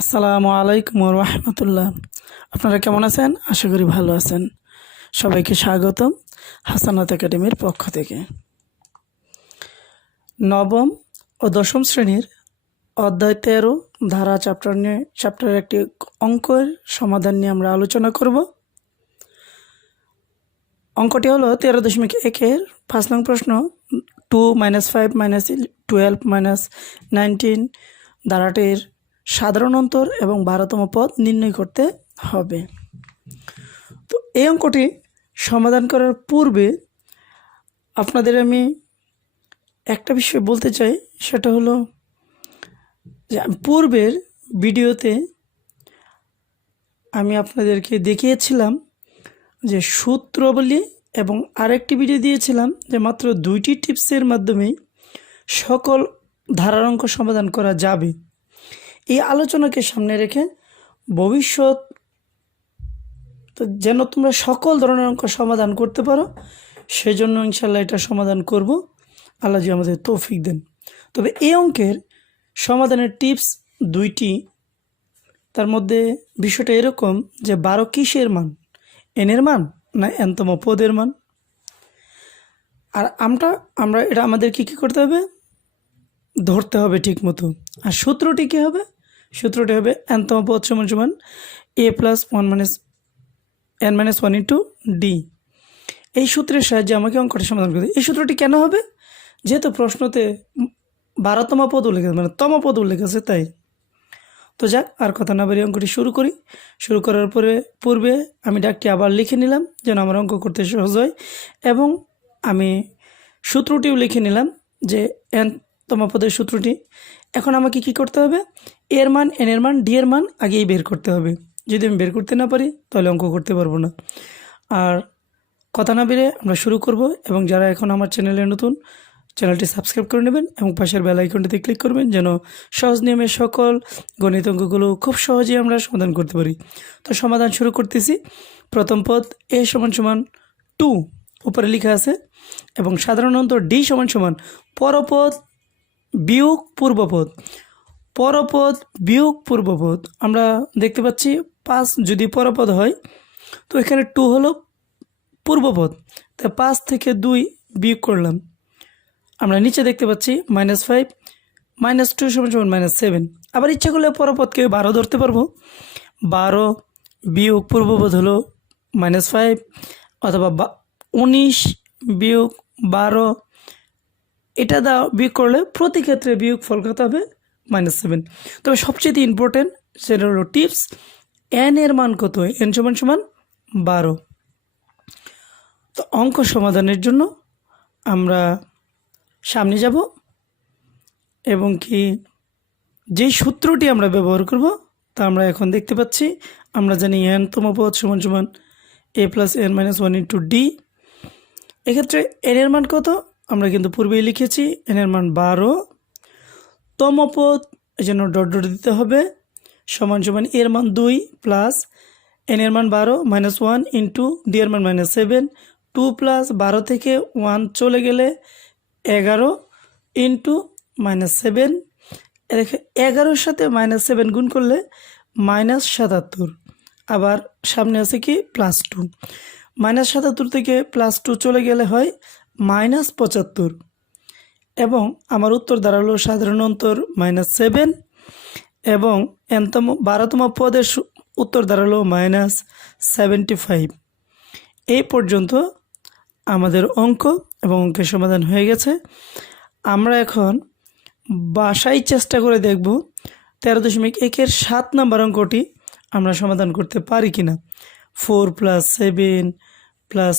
আসসালামু আলাইকুম ওয়া রাহমাতুল্লাহ। আপনারা কেমন আছেন? আশা করি ভালো আছেন। সবাইকে স্বাগতম হাসানাত একাডেমির পক্ষ থেকে। নবম ও দশম শ্রেণীর অধ্যায় 13 ধারা চ্যাপ্টারের একটি অঙ্কের সমাধান নিয়ে আমরা আলোচনা করব। অঙ্কটি হলো 13.1-এর 5 নং প্রশ্ন। 2 - 5 - 12 - 19 ধারাটির সাধারণ অন্তর এবং 12তম পদ নির্ণয় করতে হবে। তো এই অঙ্কটি সমাধান করার পূর্বে আপনাদের আমি একটা বিষয় বলতে চাই, সেটা হলো যে পূর্বের ভিডিওতে আমি আপনাদেরকে দেখিয়েছিলাম যে সূত্রাবলী, এবং আরেকটি ভিডিও দিয়েছিলাম যে মাত্র 2টি টিপসের মাধ্যমেই সকল ধারার অঙ্ক সমাধান করা যাবে। এই আলোচনাকে সামনে রেখে ভবিষ্যৎ যেন তোমরা সকল ধরনের অঙ্ক সমাধান করতে পারো, সেজন্য ইনশাল্লাহ এটা সমাধান করব, আল্লাহ জি আমাদের তৌফিক দেন। তবে এই অঙ্কের সমাধানের টিপস 2টি। তার মধ্যে বিষয়টা এরকম যে 12 কিসের মান, এনের মান না এনতম পদের মান। আর আমরা এটা আমাদেরকে কী করতে হবে, ধরতে হবে ঠিক মতো। আর সূত্রটি কী হবে? সূত্রটি হবে এনতম পদ সমান সমান a + 1 - n - 1 * d। এই সূত্রের সাহায্যে আমাকে অঙ্কটি সমাধান করতে। এই সূত্রটি কেন হবে? যেহেতু প্রশ্নতে 12তম পদ উল্লেখ আছে, মানে তম পদ উল্লেখ আছে, তাই। তো যাক, আর কথা না বাড়িয়ে অঙ্কটি শুরু করি। শুরু করার পূর্বে আমি ডাকটি আবার লিখে নিলাম যেন আমার অঙ্ক করতে সহজ হয়, এবং আমি সূত্রটিও লিখে নিলাম যে এনতম পদের সূত্রটি। এখন আমাকে কি করতে হবে? এর মান, এনের মান, ডি এর মান আগেই বের করতে হবে। যদি আমি বের করতে না পারি তাহলে অঙ্ক করতে পারবো না। আর কথা না বেড়ে আমরা শুরু করব, এবং যারা এখন আমার চ্যানেলে নতুন, চ্যানেলটি সাবস্ক্রাইব করে নেবেন এবং পাশের বেল আইকনটিতে ক্লিক করবেন যেন সহজ নিয়মে সকল গণিত অঙ্কগুলো খুব সহজেই আমরা সমাধান করতে পারি। তো সমাধান শুরু করতেছি। প্রথম পদ a = 2 উপরে লেখা আছে, এবং সাধারণ অন্তর d = পরপদ বিয়োগ পূর্বপদ। পরপদ বিয়োগ পূর্বপদ আমরা দেখতে পাচ্ছি 5 যদি পরপদ হয়, তো এখানে 2 হলো পূর্বপদ, তাই 5 থেকে 2 বিয়োগ করলাম। আমরা নিচে দেখতে পাচ্ছি -5 - 2 = -7। আবার ইচ্ছা করলে পরপদকে 12 ধরতে পারবো। 12 বিয়োগ পূর্বপদ হলো -5, অথবা 19 বিয়োগ 12, এটা বিয়োগ করলে প্রতি ক্ষেত্রে বিয়োগ ফল কত হবে? -7। তবে সবচেয়ে ইম্পর্টেন্ট সেটা হলো টিপস, এন এর মান কত? n = 12। তো অঙ্ক সমাধানের জন্য আমরা সামনে যাব, এবং কি যেই সূত্রটি আমরা ব্যবহার করব তা আমরা এখন দেখতে পাচ্ছি। আমরা জানি এনতম পদ সমান সমান a + n - 1 * d। এক্ষেত্রে n এর মান কত? আমরা কিন্তু পূর্বেই লিখেছি, n এর মান 12। তম পদ এই জন্য ডট ডট দিতে হবে, সমান সমান এর মান 2 প্লাস n এর মান 12 - 1 * d এর মান -7। 2 + 12 থেকে 1 চলে গেলে 11 * -7। 11-এর সাথে -7 গুণ করলে -77। আবার সামনে আছে কি +2। -77 থেকে +2 চলে গেলে হয় -75। এবং আমার উত্তর দাঁড়ালো সাধারণ অন্তর -7, এবং 12তম পদের উত্তর দাঁড়ালো -75। এই পর্যন্ত আমাদের অঙ্ক এবং অঙ্কের সমাধান হয়ে গেছে। আমরা এখন বাসায় চেষ্টা করে দেখব 13.1-এর 7 নম্বর অঙ্কটি আমরা সমাধান করতে পারি কিনা। 4 + 7 + 10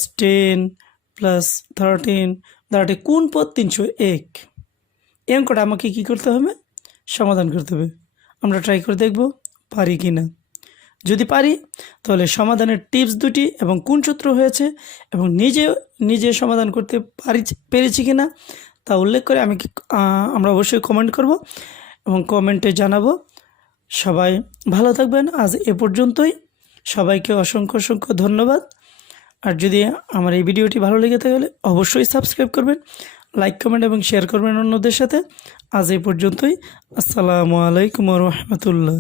+ 13 দ্বারাটি কোন পদ 301? এই অঙ্কটা আমাকে কী করতে হবে? সমাধান করতে হবে। আমরা ট্রাই করে দেখব পারি কি না। যদি পারি তাহলে সমাধানের টিপস 2টি এবং কোন সূত্র হয়েছে এবং নিজে সমাধান করতে পেরেছি কি না তা উল্লেখ করে আমরা অবশ্যই কমেন্ট করব এবং কমেন্টে জানাবো। সবাই ভালো থাকবেন। আজ এ পর্যন্তই। সবাইকে অসংখ্য অসংখ্য ধন্যবাদ। আর যদি আমার এই ভিডিওটি ভালো লেগে থাকে অবশ্যই সাবস্ক্রাইব করবেন, লাইক, কমেন্ট এবং শেয়ার করবেন অন্যদের সাথে। আজ এই পর্যন্তই। আসসালামু আলাইকুম ওয়া রাহমাতুল্লাহ।